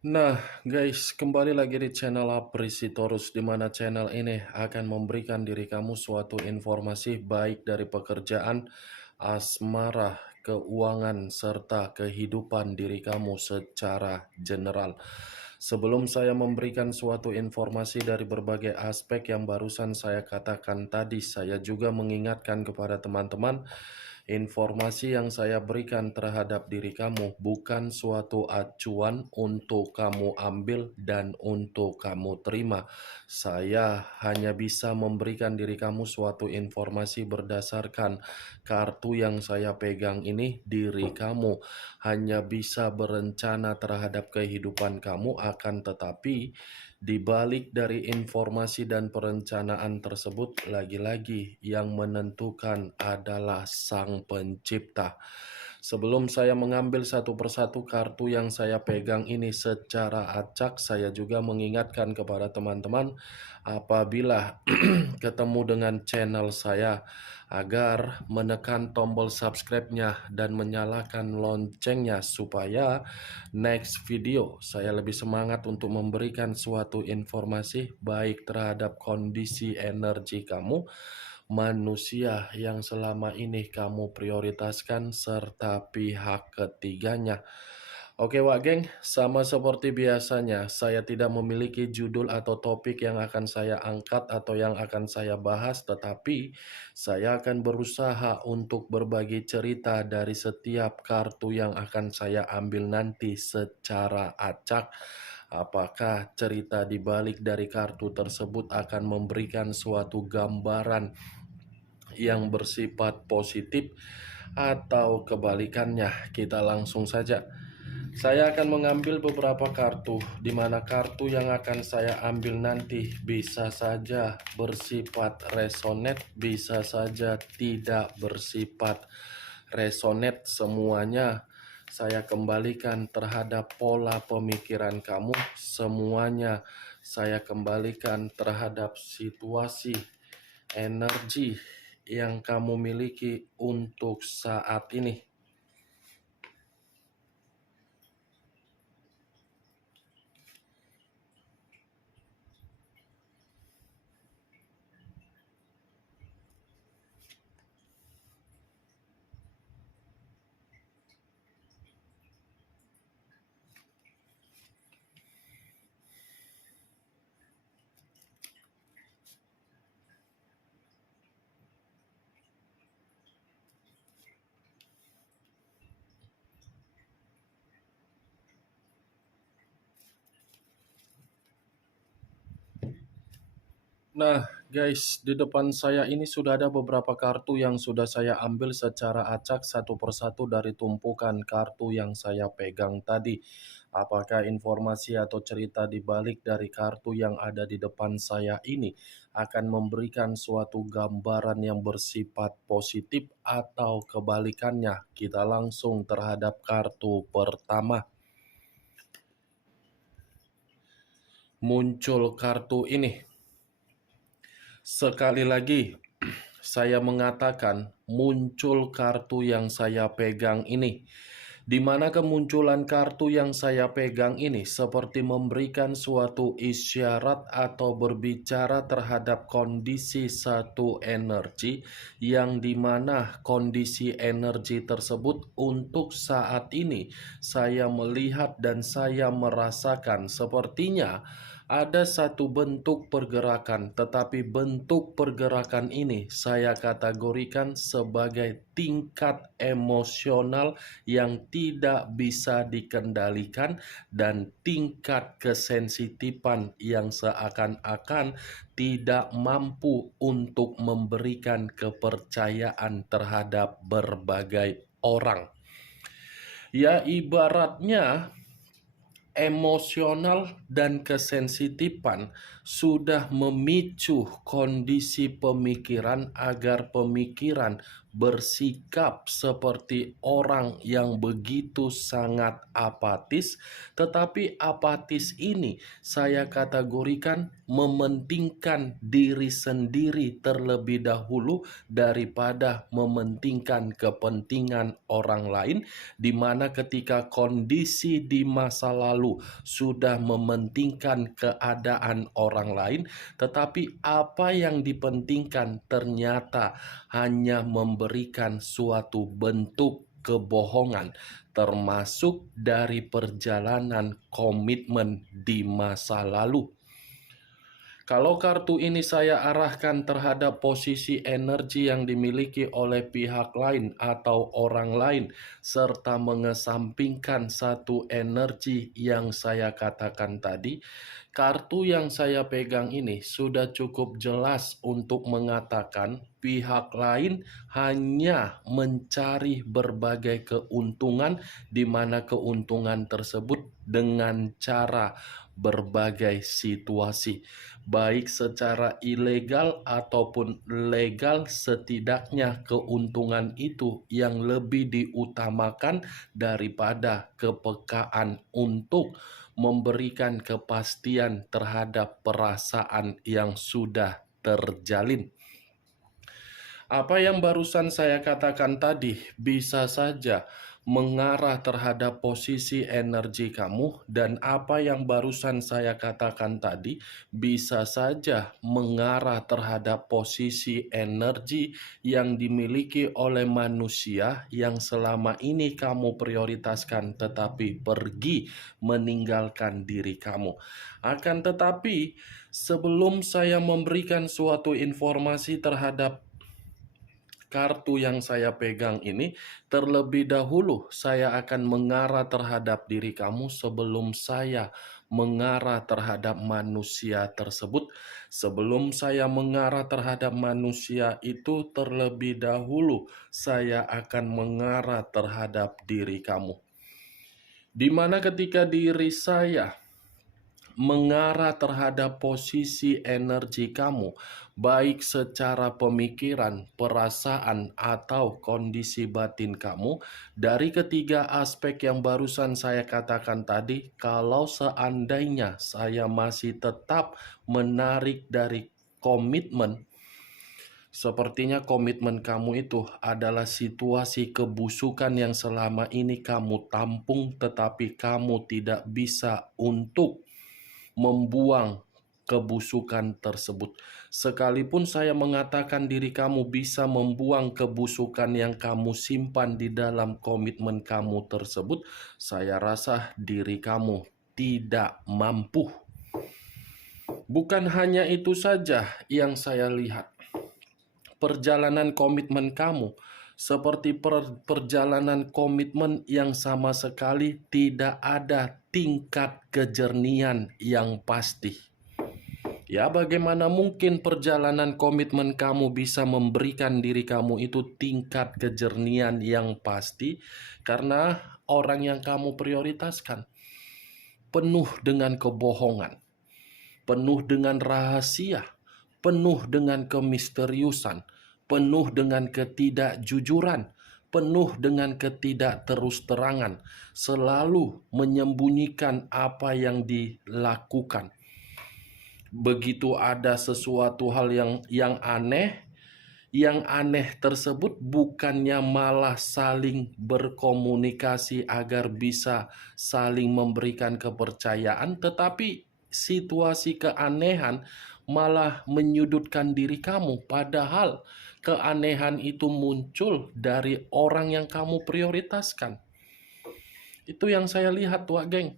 Nah, guys, kembali lagi di channel Aprisitorus, di mana channel ini akan memberikan diri kamu suatu informasi baik dari pekerjaan, asmara, keuangan, serta kehidupan diri kamu secara general. Sebelum saya memberikan suatu informasi dari berbagai aspek yang barusan saya katakan tadi, saya juga mengingatkan kepada teman-teman, informasi yang saya berikan terhadap diri kamu bukan suatu acuan untuk kamu ambil dan untuk kamu terima. Saya hanya bisa memberikan diri kamu suatu informasi berdasarkan kartu yang saya pegang ini. Diri kamu hanya bisa berencana terhadap kehidupan kamu, akan tetapi di balik dari informasi dan perencanaan tersebut, lagi-lagi yang menentukan adalah Sang Pencipta. Sebelum saya mengambil satu persatu kartu yang saya pegang ini secara acak, saya juga mengingatkan kepada teman-teman apabila ketemu dengan channel saya agar menekan tombol subscribe-nya dan menyalakan loncengnya supaya next video saya lebih semangat untuk memberikan suatu informasi baik terhadap kondisi energi kamu, manusia yang selama ini kamu prioritaskan, serta pihak ketiganya. Oke Wak Geng, sama seperti biasanya, saya tidak memiliki judul atau topik yang akan saya angkat atau yang akan saya bahas, tetapi saya akan berusaha untuk berbagi cerita dari setiap kartu yang akan saya ambil nanti secara acak. Apakah cerita di balik dari kartu tersebut akan memberikan suatu gambaran yang bersifat positif atau kebalikannya? Kita langsung saja. Saya akan mengambil beberapa kartu, di mana kartu yang akan saya ambil nanti bisa saja bersifat resonate, bisa saja tidak bersifat resonate. Semuanya saya kembalikan terhadap pola pemikiran kamu, semuanya saya kembalikan terhadap situasi energi yang kamu miliki untuk saat ini. Nah, guys, di depan saya ini sudah ada beberapa kartu yang sudah saya ambil secara acak satu persatu dari tumpukan kartu yang saya pegang tadi. Apakah informasi atau cerita di balik dari kartu yang ada di depan saya ini akan memberikan suatu gambaran yang bersifat positif atau kebalikannya? Kita langsung terhadap kartu pertama. Muncul kartu ini. Sekali lagi, saya mengatakan muncul kartu yang saya pegang ini. Di mana kemunculan kartu yang saya pegang ini seperti memberikan suatu isyarat atau berbicara terhadap kondisi satu energi, yang dimana kondisi energi tersebut untuk saat ini saya melihat dan saya merasakan sepertinya ada satu bentuk pergerakan, tetapi bentuk pergerakan ini saya kategorikan sebagai tingkat emosional yang tidak bisa dikendalikan dan tingkat kesensitifan yang seakan-akan tidak mampu untuk memberikan kepercayaan terhadap berbagai orang. Ya, ibaratnya emosional dan kesensitifan sudah memicu kondisi pemikiran agar pemikiran bersikap seperti orang yang begitu sangat apatis, tetapi apatis ini saya kategorikan mementingkan diri sendiri terlebih dahulu daripada mementingkan kepentingan orang lain, di mana ketika kondisi di masa lalu sudah mementingkan keadaan orang lain, tetapi apa yang dipentingkan ternyata hanya memberikan suatu bentuk kebohongan, termasuk dari perjalanan komitmen di masa lalu. Kalau kartu ini saya arahkan terhadap posisi energi yang dimiliki oleh pihak lain atau orang lain, serta mengesampingkan satu energi yang saya katakan tadi, kartu yang saya pegang ini sudah cukup jelas untuk mengatakan pihak lain hanya mencari berbagai keuntungan, di mana keuntungan tersebut dengan cara berbagai situasi, baik secara ilegal ataupun legal. Setidaknya keuntungan itu yang lebih diutamakan daripada kepekaan untuk memberikan kepastian terhadap perasaan yang sudah terjalin. Apa yang barusan saya katakan tadi bisa saja mengarah terhadap posisi energi kamu, dan apa yang barusan saya katakan tadi bisa saja mengarah terhadap posisi energi yang dimiliki oleh manusia yang selama ini kamu prioritaskan tetapi pergi meninggalkan diri kamu. Akan tetapi, sebelum saya memberikan suatu informasi terhadap kartu yang saya pegang ini, terlebih dahulu saya akan mengarah terhadap diri kamu sebelum saya mengarah terhadap manusia tersebut. Sebelum saya mengarah terhadap manusia itu, terlebih dahulu saya akan mengarah terhadap diri kamu. Di mana ketika diri saya mengarah terhadap posisi energi kamu, baik secara pemikiran, perasaan, atau kondisi batin kamu, dari ketiga aspek yang barusan saya katakan tadi, kalau seandainya saya masih tetap menarik dari komitmen, sepertinya komitmen kamu itu adalah situasi kebusukan yang selama ini kamu tampung, tetapi kamu tidak bisa untuk membuang kebusukan tersebut. Sekalipun saya mengatakan diri kamu bisa membuang kebusukan yang kamu simpan di dalam komitmen kamu tersebut, saya rasa diri kamu tidak mampu. Bukan hanya itu saja yang saya lihat. Perjalanan komitmen kamu seperti perjalanan komitmen yang sama sekali tidak ada tingkat kejernihan yang pasti. Ya, bagaimana mungkin perjalanan komitmen kamu bisa memberikan diri kamu itu tingkat kejernihan yang pasti? Karena orang yang kamu prioritaskan penuh dengan kebohongan, penuh dengan rahasia, penuh dengan kemisteriusan, penuh dengan ketidakjujuran, penuh dengan ketidakterus-terangan, selalu menyembunyikan apa yang dilakukan. Begitu ada sesuatu hal yang aneh tersebut bukannya malah saling berkomunikasi agar bisa saling memberikan kepercayaan, tetapi situasi keanehan malah menyudutkan diri kamu, padahal keanehan itu muncul dari orang yang kamu prioritaskan. Itu yang saya lihat, Wak Geng,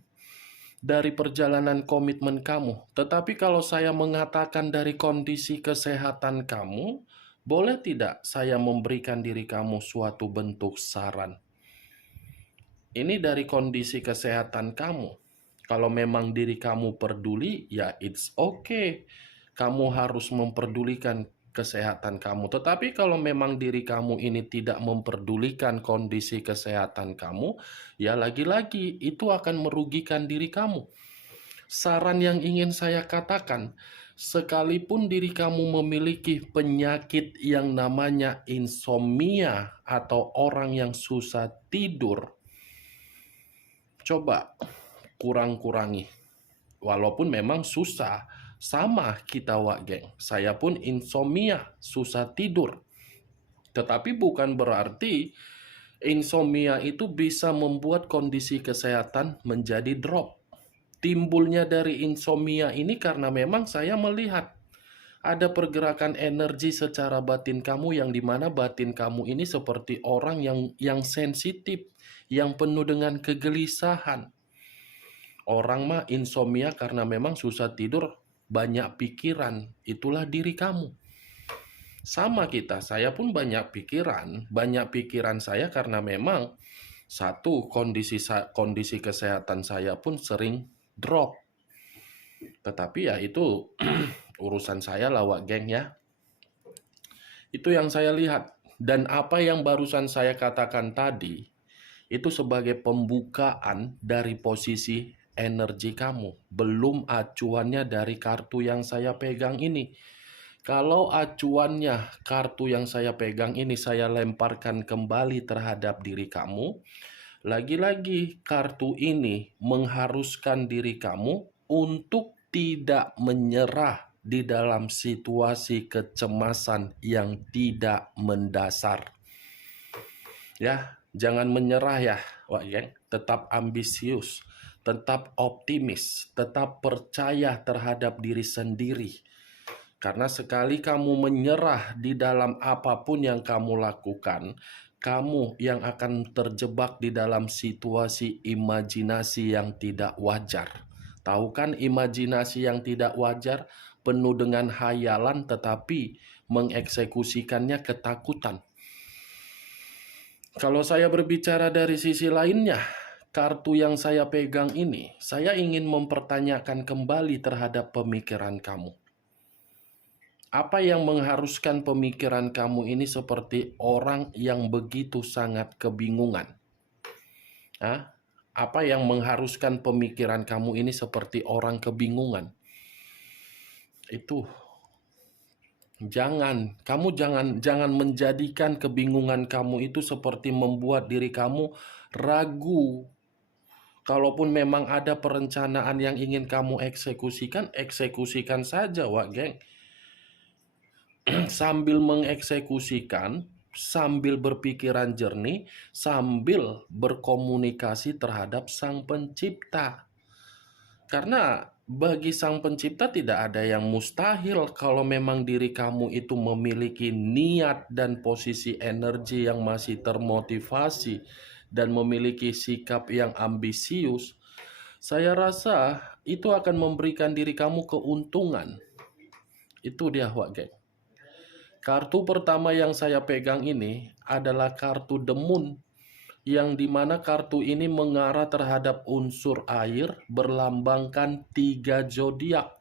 dari perjalanan komitmen kamu. Tetapi kalau saya mengatakan dari kondisi kesehatan kamu, boleh tidak saya memberikan diri kamu suatu bentuk saran? Ini dari kondisi kesehatan kamu. Kalau memang diri kamu peduli, ya it's okay. Kamu harus memperdulikan kesehatan kamu. Tetapi kalau memang diri kamu ini tidak memperdulikan kondisi kesehatan kamu, ya lagi-lagi itu akan merugikan diri kamu. Saran yang ingin saya katakan, Sekalipun diri kamu memiliki penyakit yang namanya insomnia atau orang yang susah tidur, coba kurang-kurangi. Walaupun memang susah, sama kita Wak Geng. Saya pun insomnia, susah tidur. Tetapi bukan berarti insomnia itu bisa membuat kondisi kesehatan menjadi drop. Timbulnya dari insomnia ini karena memang saya melihat ada pergerakan energi secara batin kamu yang dimana batin kamu ini seperti orang yang sensitif, yang penuh dengan kegelisahan. Orang mah insomnia karena memang susah tidur, banyak pikiran, itulah diri kamu. Sama kita, saya pun banyak pikiran saya karena memang satu kondisi kesehatan saya pun sering drop. Tetapi ya itu urusan saya lah Wak Geng ya. Itu yang saya lihat. Dan apa yang barusan saya katakan tadi, itu sebagai pembukaan dari posisi energi kamu. Belum acuannya dari kartu yang saya pegang ini. Kalau acuannya kartu yang saya pegang ini saya lemparkan kembali terhadap diri kamu, lagi-lagi kartu ini mengharuskan diri kamu untuk tidak menyerah di dalam situasi kecemasan yang tidak mendasar. Ya, jangan menyerah ya, Wak Geng. Tetap ambisius, tetap optimis, tetap percaya terhadap diri sendiri. Karena sekali kamu menyerah di dalam apapun yang kamu lakukan, kamu yang akan terjebak di dalam situasi imajinasi yang tidak wajar. Tahu kan imajinasi yang tidak wajar penuh dengan hayalan tetapi mengeksekusikannya ketakutan. Kalau saya berbicara dari sisi lainnya, kartu yang saya pegang ini, saya ingin mempertanyakan kembali terhadap pemikiran kamu. Apa yang mengharuskan pemikiran kamu ini seperti orang yang begitu sangat kebingungan? Apa yang mengharuskan pemikiran kamu ini seperti orang kebingungan? Itu kamu jangan menjadikan kebingungan kamu itu seperti membuat diri kamu ragu. Kalaupun memang ada perencanaan yang ingin kamu eksekusikan, eksekusikan saja, Wak Geng. Sambil mengeksekusikan, sambil berpikiran jernih, sambil berkomunikasi terhadap Sang Pencipta. Karena bagi Sang Pencipta tidak ada yang mustahil kalau memang diri kamu itu memiliki niat dan posisi energi yang masih termotivasi dan memiliki sikap yang ambisius. Saya rasa itu akan memberikan diri kamu keuntungan. Itu dia Wak Geng. Kartu pertama yang saya pegang ini adalah kartu The Moon, yang dimana kartu ini mengarah terhadap unsur air berlambangkan 3 zodiak,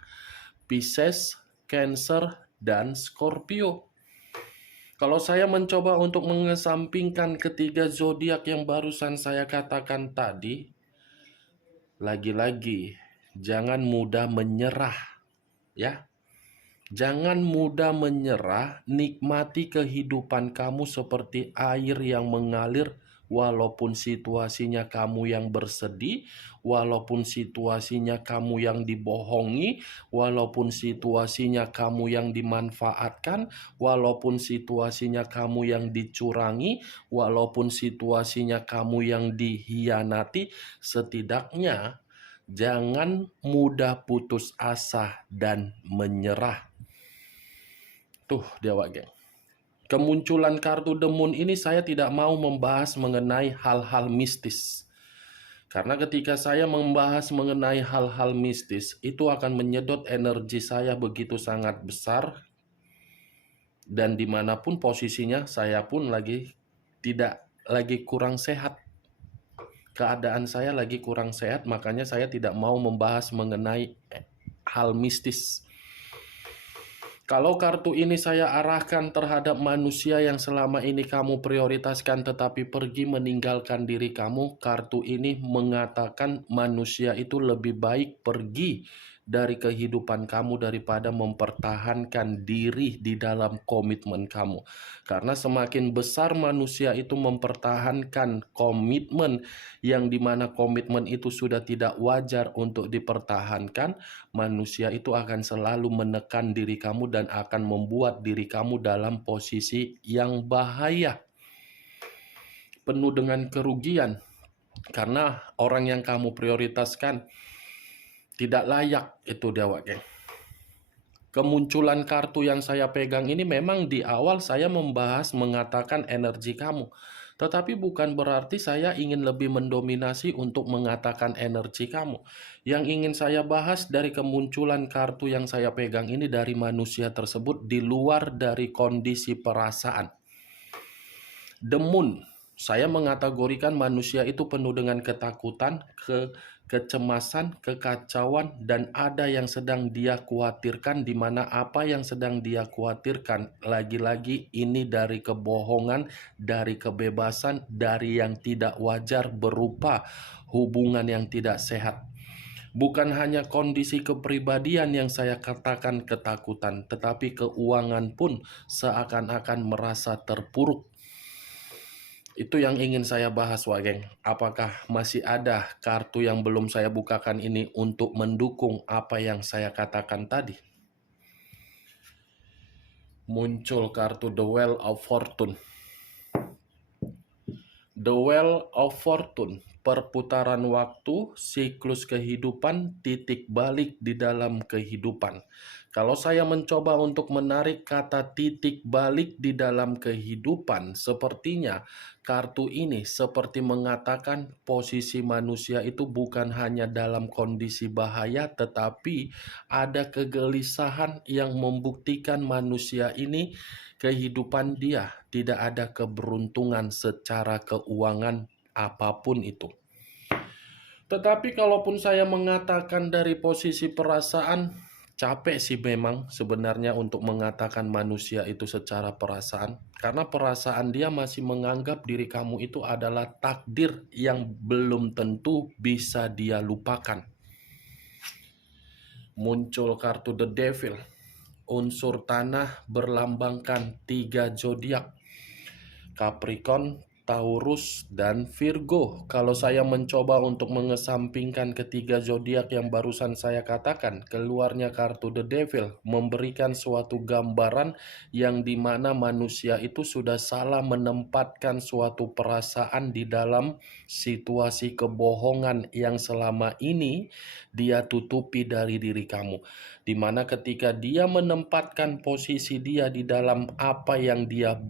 Pisces, Cancer, dan Scorpio. Kalau saya mencoba untuk mengesampingkan ketiga zodiak yang barusan saya katakan tadi, lagi-lagi jangan mudah menyerah, ya. Jangan mudah menyerah, nikmati kehidupan kamu seperti air yang mengalir, walaupun situasinya kamu yang bersedih, walaupun situasinya kamu yang dibohongi, walaupun situasinya kamu yang dimanfaatkan, walaupun situasinya kamu yang dicurangi, walaupun situasinya kamu yang dihianati, setidaknya jangan mudah putus asa dan menyerah. Tuh dia Wak Geng. Kemunculan kartu The Moon ini saya tidak mau membahas mengenai hal-hal mistis. Karena ketika saya membahas mengenai hal-hal mistis, itu akan menyedot energi saya begitu sangat besar. Dan dimanapun posisinya, saya pun lagi kurang sehat. Keadaan saya lagi kurang sehat, makanya saya tidak mau membahas mengenai hal mistis. Kalau kartu ini saya arahkan terhadap manusia yang selama ini kamu prioritaskan tetapi pergi meninggalkan diri kamu, kartu ini mengatakan manusia itu lebih baik pergi dari kehidupan kamu daripada mempertahankan diri di dalam komitmen kamu. Karena semakin besar manusia itu mempertahankan komitmen yang dimana komitmen itu sudah tidak wajar untuk dipertahankan, manusia itu akan selalu menekan diri kamu dan akan membuat diri kamu dalam posisi yang bahaya, penuh dengan kerugian, karena orang yang kamu prioritaskan tidak layak. Itu dia, geng. Kemunculan kartu yang saya pegang ini memang di awal saya membahas mengatakan energi kamu. Tetapi bukan berarti saya ingin lebih mendominasi untuk mengatakan energi kamu. Yang ingin saya bahas dari kemunculan kartu yang saya pegang ini dari manusia tersebut di luar dari kondisi perasaan. The Moon. Saya mengategorikan manusia itu penuh dengan ketakutan, kecemasan, kekacauan, dan ada yang sedang dia khawatirkan, di mana apa yang sedang dia khawatirkan lagi-lagi ini dari kebohongan, dari kebebasan, dari yang tidak wajar berupa hubungan yang tidak sehat. Bukan hanya kondisi kepribadian yang saya katakan ketakutan, tetapi keuangan pun seakan-akan merasa terpuruk. Itu yang ingin saya bahas, geng. Apakah masih ada kartu yang belum saya bukakan ini untuk mendukung apa yang saya katakan tadi? Muncul kartu The Wheel of Fortune. The Wheel of Fortune, perputaran waktu, siklus kehidupan, titik balik di dalam kehidupan. Kalau saya mencoba untuk menarik kata titik balik di dalam kehidupan, sepertinya kartu ini seperti mengatakan posisi manusia itu bukan hanya dalam kondisi bahaya, tetapi ada kegelisahan yang membuktikan manusia ini kehidupan dia tidak ada keberuntungan secara keuangan apapun itu. Tetapi kalaupun saya mengatakan dari posisi perasaan, capek sih memang sebenarnya untuk mengatakan manusia itu secara perasaan. Karena perasaan dia masih menganggap diri kamu itu adalah takdir yang belum tentu bisa dia lupakan. Muncul kartu The Devil. Unsur tanah berlambangkan 3 zodiak: Capricorn, Taurus, dan Virgo. Kalau saya mencoba untuk mengesampingkan ketiga zodiak yang barusan saya katakan, keluarnya kartu The Devil memberikan suatu gambaran yang dimana manusia itu sudah salah menempatkan suatu perasaan di dalam situasi kebohongan yang selama ini dia tutupi dari diri kamu. Dimana ketika dia menempatkan posisi dia di dalam apa yang dia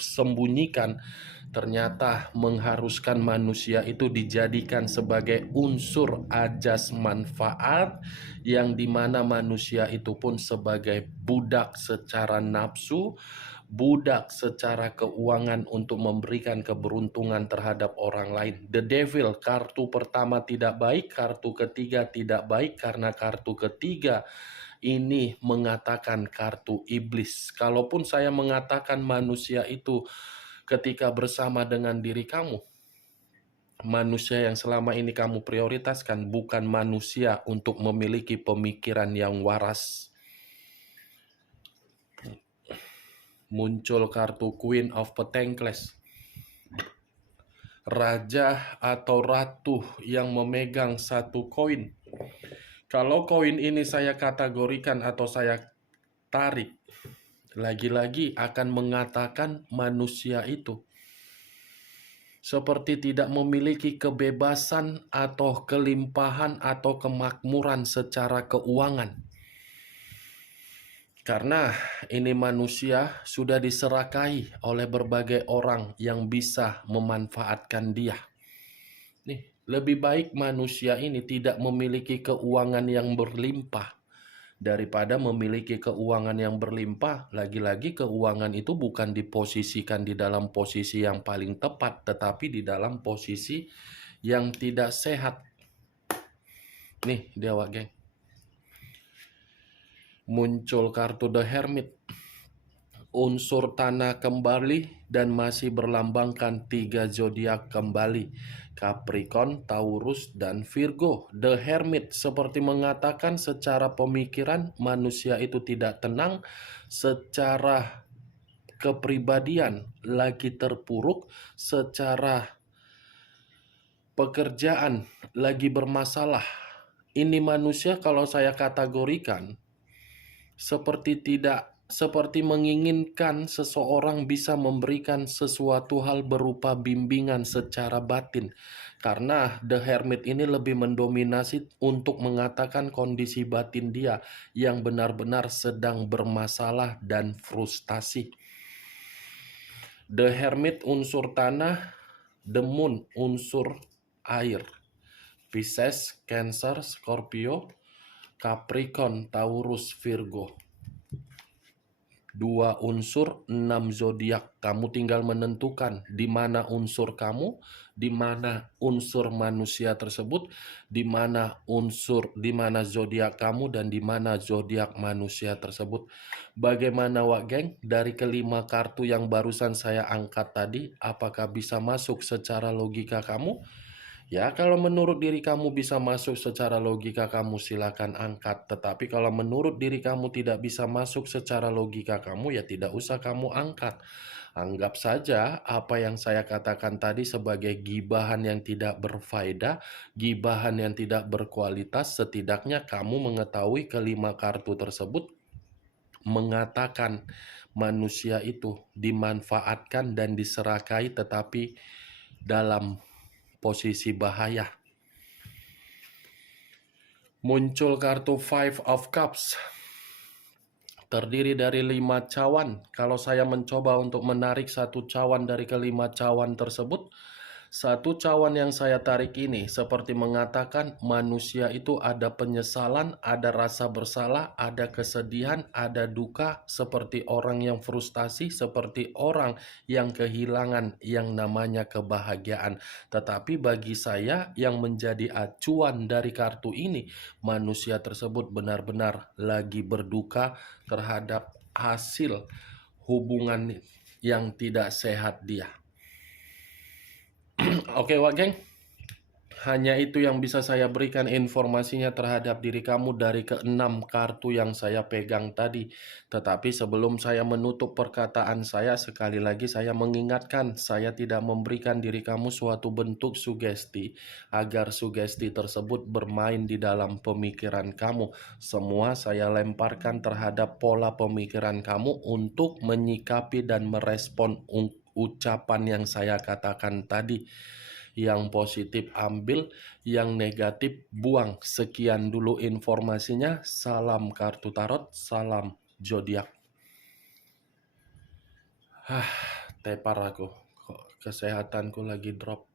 sembunyikan, ternyata mengharuskan manusia itu dijadikan sebagai unsur ajas manfaat, yang dimana manusia itu pun sebagai budak secara nafsu, budak secara keuangan untuk memberikan keberuntungan terhadap orang lain. The Devil, kartu pertama tidak baik, kartu ketiga tidak baik, karena kartu ketiga ini mengatakan kartu iblis. Kalaupun saya mengatakan manusia itu ketika bersama dengan diri kamu, manusia yang selama ini kamu prioritaskan bukan manusia untuk memiliki pemikiran yang waras. Muncul kartu Queen of Pentacles. Raja atau ratu yang memegang satu koin. Kalau koin ini saya kategorikan atau saya tarik, lagi-lagi akan mengatakan manusia itu seperti tidak memiliki kebebasan atau kelimpahan atau kemakmuran secara keuangan. Karena ini manusia sudah diserakahi oleh berbagai orang yang bisa memanfaatkan dia. Nih, lebih baik manusia ini tidak memiliki keuangan yang berlimpah daripada memiliki keuangan yang berlimpah. Lagi-lagi keuangan itu bukan diposisikan di dalam posisi yang paling tepat, tetapi di dalam posisi yang tidak sehat. Nih dia, geng. Muncul kartu The Hermit. unsur tanah kembali dan masih berlambangkan 3 zodiak kembali, Capricorn, Taurus, dan Virgo. The Hermit seperti mengatakan secara pemikiran manusia itu tidak tenang, secara kepribadian lagi terpuruk, secara pekerjaan lagi bermasalah. Ini manusia kalau saya kategorikan seperti menginginkan seseorang bisa memberikan sesuatu hal berupa bimbingan secara batin. Karena The Hermit ini lebih mendominasi untuk mengatakan kondisi batin dia yang benar-benar sedang bermasalah dan frustasi. The Hermit unsur tanah, The Moon unsur air. Pisces, Cancer, Scorpio, Capricorn, Taurus, Virgo. 2 unsur, 6 zodiak. Kamu tinggal menentukan di mana unsur kamu, di mana unsur manusia tersebut, di mana zodiak kamu dan di mana zodiak manusia tersebut. Bagaimana Wak Geng? Dari kelima kartu yang barusan saya angkat tadi, apakah bisa masuk secara logika kamu? Ya, kalau menurut diri kamu bisa masuk secara logika kamu silakan angkat. Tetapi kalau menurut diri kamu tidak bisa masuk secara logika kamu, ya tidak usah kamu angkat. Anggap saja apa yang saya katakan tadi sebagai gibahan yang tidak berfaedah, gibahan yang tidak berkualitas. Setidaknya kamu mengetahui kelima kartu tersebut mengatakan manusia itu dimanfaatkan dan diserakai tetapi dalam posisi bahaya. Muncul kartu Five of Cups. Terdiri dari 5 cawan. Kalau saya mencoba untuk menarik satu cawan dari kelima cawan tersebut, satu cawan yang saya tarik ini seperti mengatakan manusia itu ada penyesalan, ada rasa bersalah, ada kesedihan, ada duka, seperti orang yang frustasi, seperti orang yang kehilangan yang namanya kebahagiaan. Tetapi bagi saya yang menjadi acuan dari kartu ini, manusia tersebut benar-benar lagi berduka terhadap hasil hubungan yang tidak sehat dia. Oke Wak Geng, hanya itu yang bisa saya berikan informasinya terhadap diri kamu dari ke-6 kartu yang saya pegang tadi. Tetapi sebelum saya menutup perkataan saya, sekali lagi saya mengingatkan, saya tidak memberikan diri kamu suatu bentuk sugesti agar sugesti tersebut bermain di dalam pemikiran kamu. Semua saya lemparkan terhadap pola pemikiran kamu untuk menyikapi dan merespon ucapan yang saya katakan tadi. Yang positif ambil, yang negatif buang. Sekian dulu informasinya. Salam kartu tarot, salam zodiak. Tepar aku. Kok kesehatanku lagi drop.